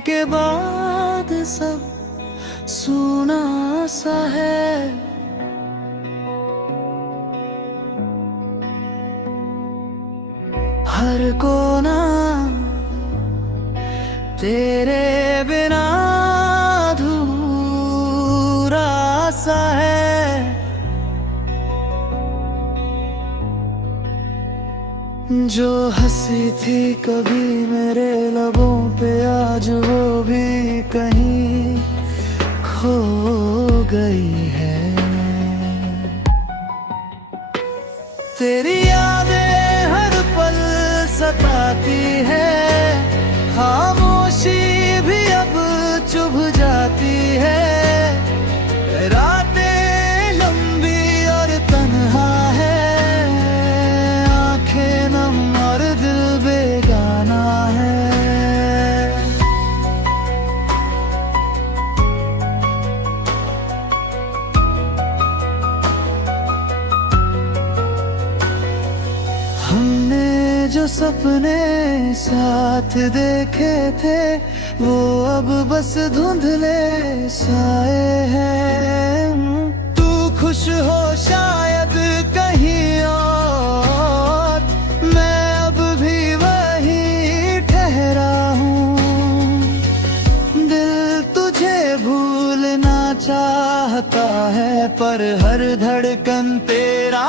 के बाद सब सूना सा है। हर कोना तेरे बिना अधूरा सा है। जो हंसी थी कभी मेरे लबों पे आज वो भी कहीं खो गई है। तेरी यादें हर पल सताती है, खामोशी भी अब चुभ जाती है। रातें लंबी और तन्हा है, आंखें नम और दिल बेगाना है। हमने जो सपने साथ देखे थे वो अब बस धुंधले साए हैं। तू खुश हो शायद कहीं और, मैं अब भी वहीं ठहरा हूँ। दिल तुझे भूलना चाहता है पर हर धड़कन तेरा